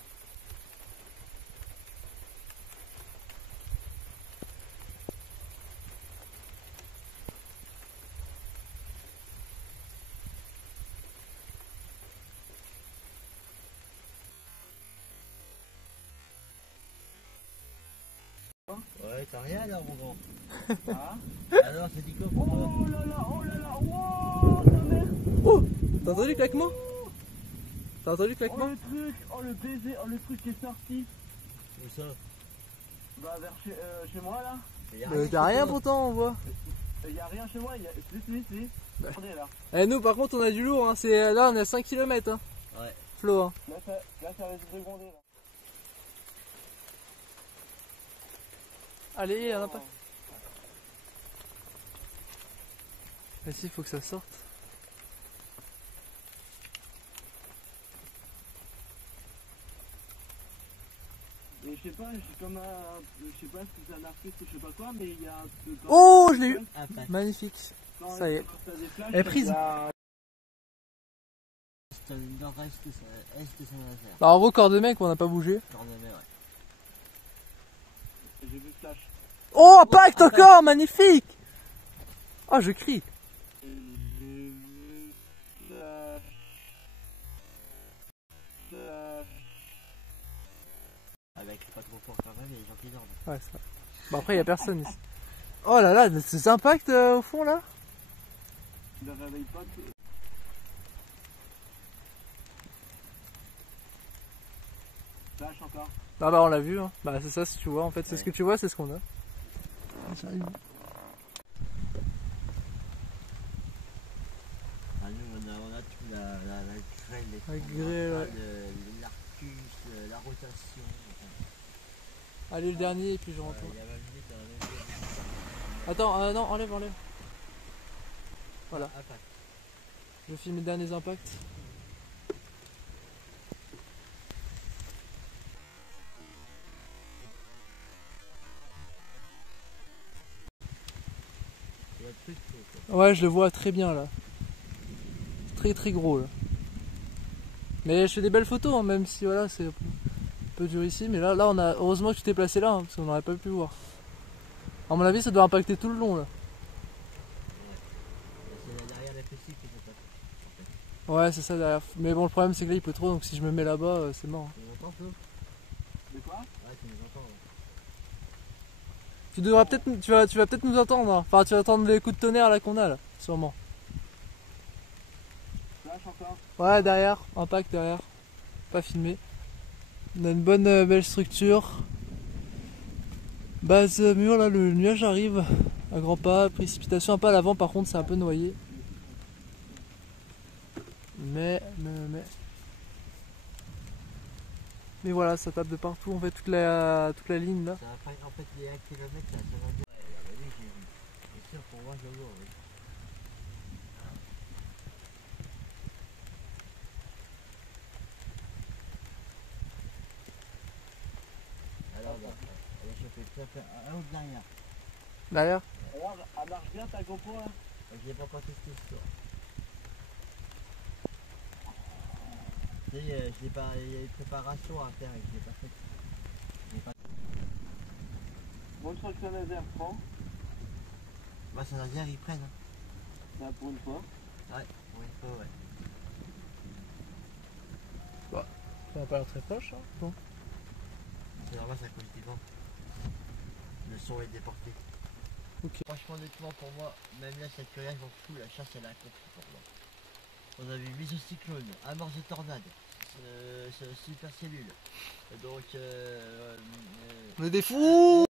Ouais, t'as rien là, mon grand. Ah. Alors, c'est dit quoi pour toi? Oh là là, wow, ta mère. Oh, t'as entendu le claquement? T'as entendu le Oh claquement? le truc, oh le baiser, oh le truc qui est sorti. Où ça? Bah vers chez moi là. T'as rien pourtant, on voit. Y a rien chez moi, si. Ouais. Attendez là. Eh nous par contre on a du lourd, hein. Là on est à 5 km hein. Ouais. Flo hein. Là ça risque de gronder là. Allez, y'en a pas. Vas-y, il faut que ça sorte. Et je sais pas, j'ai comme un. Je sais pas si c'est un artiste ou je sais pas quoi, mais il y a un. Oh, je l'ai eu. Impact. Magnifique. Quand Ça y est. t'as des flashs, Elle est prise. il y a- C'est un nord-est de Saint-Nazaire. Alors, en gros, corps de mec, on n'a pas bougé. Cornemet, ouais. J'ai vu flash. Oh, impact encore, magnifique. Oh, je crie. Avec pas trop fort quand même, il y a des gens qui dorment. Ouais, ça. Bon, après, il n'y a personne ici. Oh là là, ces impacts au fond là. Ne réveille pas. Flash encore. Ah bah, on l'a vu. Hein. Bah, c'est ça, si tu vois. En fait, c'est ce que tu vois, c'est ce qu'on a. J'arrive. Ah, nous, on a tout, la grêle, les La fonds, grêle, ouais. l'arcus, la rotation. Allez, le dernier, et puis je rentre. Il y a 20 minutes, on a même vu. Attends, non, enlève. Voilà. Impact. Je filme les derniers impacts. Il y a le truc, Ouais, je le vois très bien là. Très gros là. Mais je fais des belles photos, hein, même si voilà, c'est un peu dur ici. Mais là, on a. Heureusement que tu t'es placé là, hein, parce qu'on n'aurait pas pu voir. À mon avis, ça doit impacter tout le long là. c'est derrière la fessier qui s'est passé. Ouais, c'est ça derrière. Mais bon, le problème c'est que là il pleut trop, donc si je me mets là-bas, c'est mort. Tu nous entends, Flo? De quoi? Ouais, tu nous entends. Ouais. Tu vas peut-être nous entendre. Hein. Enfin, tu vas entendre les coups de tonnerre là qu'on a là, sûrement. Flash encore. Ouais, derrière, impact derrière. Pas filmé. On a une bonne belle structure. Base mur là, le nuage arrive à grands pas, précipitation un peu à l'avant, par contre c'est un peu noyé. Mais. Mais voilà, ça tape de partout, en fait, toute la ligne là. Ça va pas, en fait, les 1 km là, ça va bien. Ouais, oui, j'ai vu. C'est sûr, pour moi, je le vois, oui. Alors, bah, allez, je fais un autre derrière. Derrière. Regarde, elle marche bien ta GoPro là. Je l'ai pas testé ce soir. Tu sais, je l'ai pas, il y a une préparation à faire et je l'ai pas fait. Montre que Saint-Nazaire prend. Bah, Saint-Nazaire, ils prennent. Hein. Bah, pour une fois. Ouais, pour une fois, ouais. Ça n'a pas l'air très proche, hein. Bon. C'est normal, ça cause du vent. Le son est déporté. Ok. Franchement, honnêtement, pour moi, même là, cette période, j'en fous, la chasse, elle a compris pour moi. On a vu mésocyclone, amorce de tornade, super cellule. Donc, On est des fous.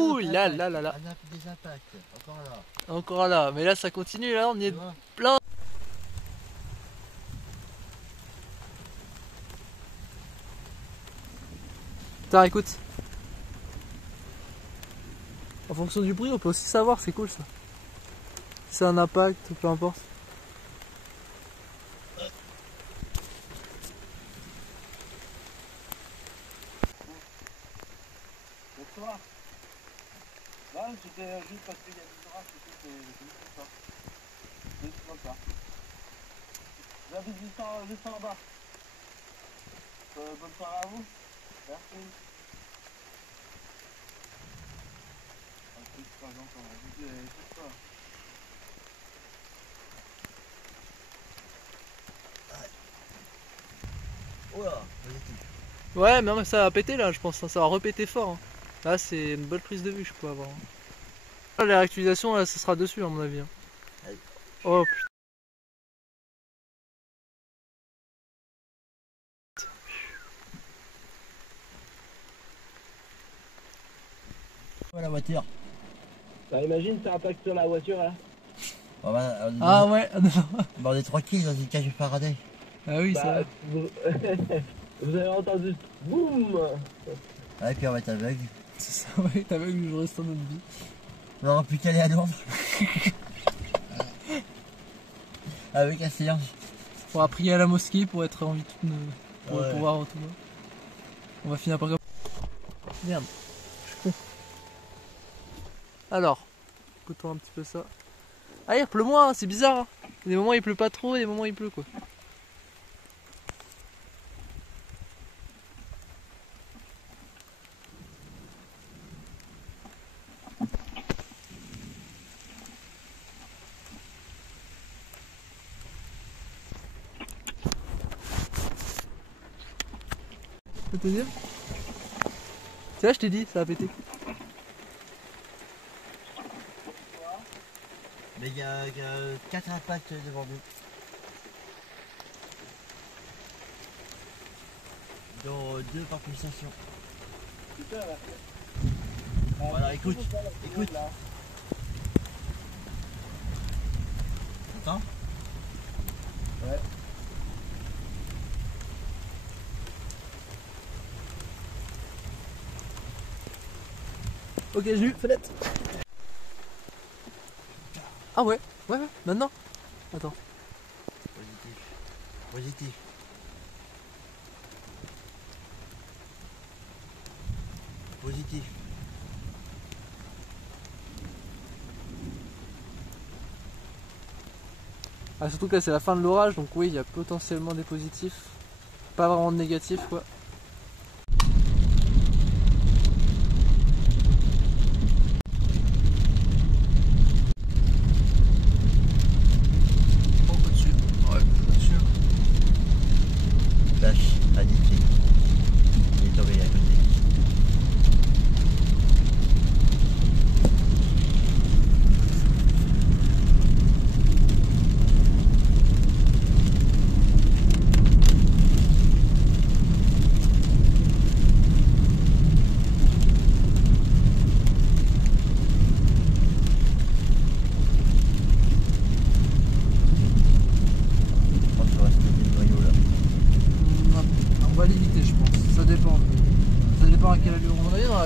Ouh là là là là. on a fait des impacts, encore là. Encore là, mais là ça continue, là on y est Tu vois. plein. Putain, écoute. En fonction du bruit, on peut aussi savoir, c'est cool ça. Si c'est un impact, peu importe. Bonsoir. Là, c'était juste parce qu'il y a des orages, c'est juste ça. Juste comme ça. J'habite juste en bas. Bonne soirée à vous. Merci. Par exemple, on a dit tout ça. Oh là, positif. Ouais, mais non, mais ça va péter là, je pense. Ça va repéter fort. Hein. Là, c'est une bonne prise de vue, je peux avoir. Là, la réactualisation, là, ça sera dessus, à mon avis. Hein. Allez. Oh putain. Oh la voiture. Bah, imagine, ça impacte sur la voiture là. On va, Ah ouais, on est tranquille dans une cage de Faraday. ah oui, Bah, vous... vous avez entendu boum. Ouais, puis on va être aveugle. c'est ça, ouais, t'as vu que je reste en notre vie. On n'aura plus qu'à aller à Lourdes. Avec la séance. On va prier à la mosquée pour être en vie toute pour Ouais. pouvoir retourner. On va finir par comme. Merde. Je suis con. Alors, écoutons un petit peu ça. Ah, il pleut moins, hein, c'est bizarre. Hein. Il y a des moments il pleut pas trop, et des moments il pleut quoi. Je peux te dire? C'est là, je t'ai dit, ça a pété. Mais il y a 4 impacts devant nous. Dont 2 par pulsation. Voilà, écoute, écoute. Attends. Ouais. Ok, j'ai eu, fenêtre. Ah ouais, ouais, maintenant. Attends. Positif. Positif. Positif. Ah, surtout que là c'est la fin de l'orage, donc oui, il y a potentiellement des positifs. Pas vraiment de négatifs quoi. Flash, magnifique. Il est tombé à côté.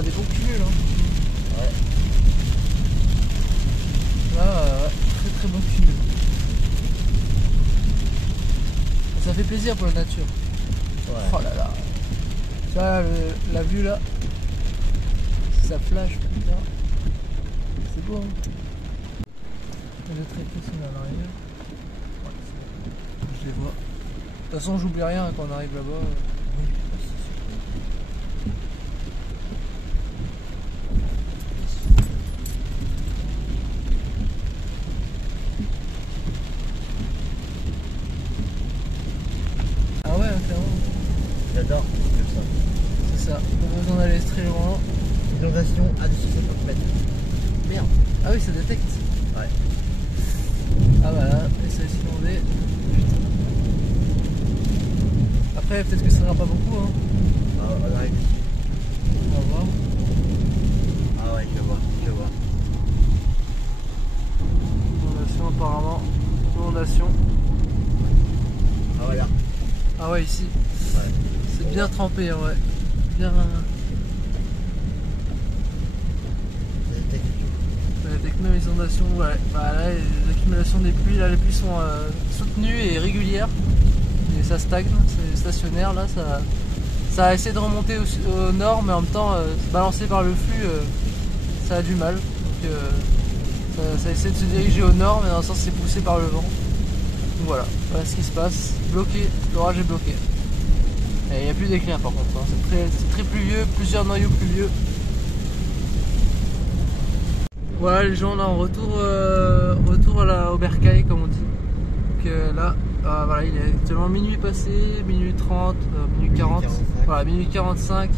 Ah, des bons cumuls, hein. Ouais. Là, très très bon cumul. Ça fait plaisir pour la nature. Ouais. Oh là là. Tu vois, la vue là, ça flash, putain. C'est beau, hein. Les traits sont à l'arrière. Ouais, je les vois. De toute façon, j'oublie rien quand on arrive là-bas. Oui, Ah ouais, clairement. j'adore comme ça. C'est ça. Pas besoin d'aller très loin. Inondation à 250 mètres. Merde. Ah oui, ça détecte. Ouais. Ah bah là, et ça va s'inonder. Après, peut-être que ça n'ira pas beaucoup, hein. On arrive ici. On va voir. Ah ouais, je vois. Inondation apparemment. Inondation. Ah voilà. Ah ouais, ici. Ouais. C'est bien trempé, hein, ouais. Bien. Ça détecte tout. La techno, les inondations, ouais. Bah là, l'accumulation des pluies, là, les pluies sont soutenues et régulières. Et ça stagne, c'est stationnaire, là. Ça a essayé de remonter au nord, mais en même temps, balancé par le flux, ça a du mal. Donc, ça essaie de se diriger au nord, mais dans le sens, c'est poussé par le vent. Donc voilà ce qui se passe. Bloqué, l'orage est bloqué. Et il n'y a plus d'éclair par contre, hein. C'est très pluvieux, plusieurs noyaux pluvieux. Voilà les gens, là en retour au bercail comme on dit. Donc là, voilà, il est actuellement minuit passé, minuit 30, minuit 40, voilà, minuit 45.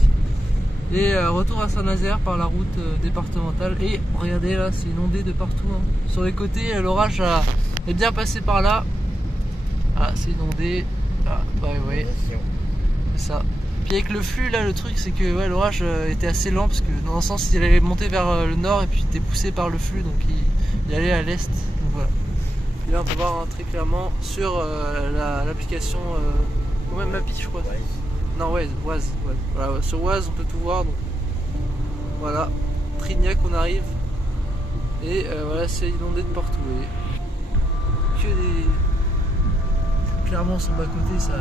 Et retour à Saint-Nazaire par la route départementale. Et regardez là, c'est inondé de partout, hein. Sur les côtés, l'orage est bien passé par là. Ah, c'est inondé. Ah, ouais, ouais. Inondation. C'est ça. Puis avec le flux là, le truc c'est que ouais, l'orage était assez lent parce que dans un sens il allait monter vers le nord et puis il était poussé par le flux donc il allait à l'est. Donc voilà. Et là on peut voir hein, très clairement sur l'application ou même Mappy je crois. Ouais. Non Waze, ouais. Voilà, sur Waze on peut tout voir donc voilà. Trignac on arrive et voilà c'est inondé de partout. Et que des. Clairement sur le bas côté ça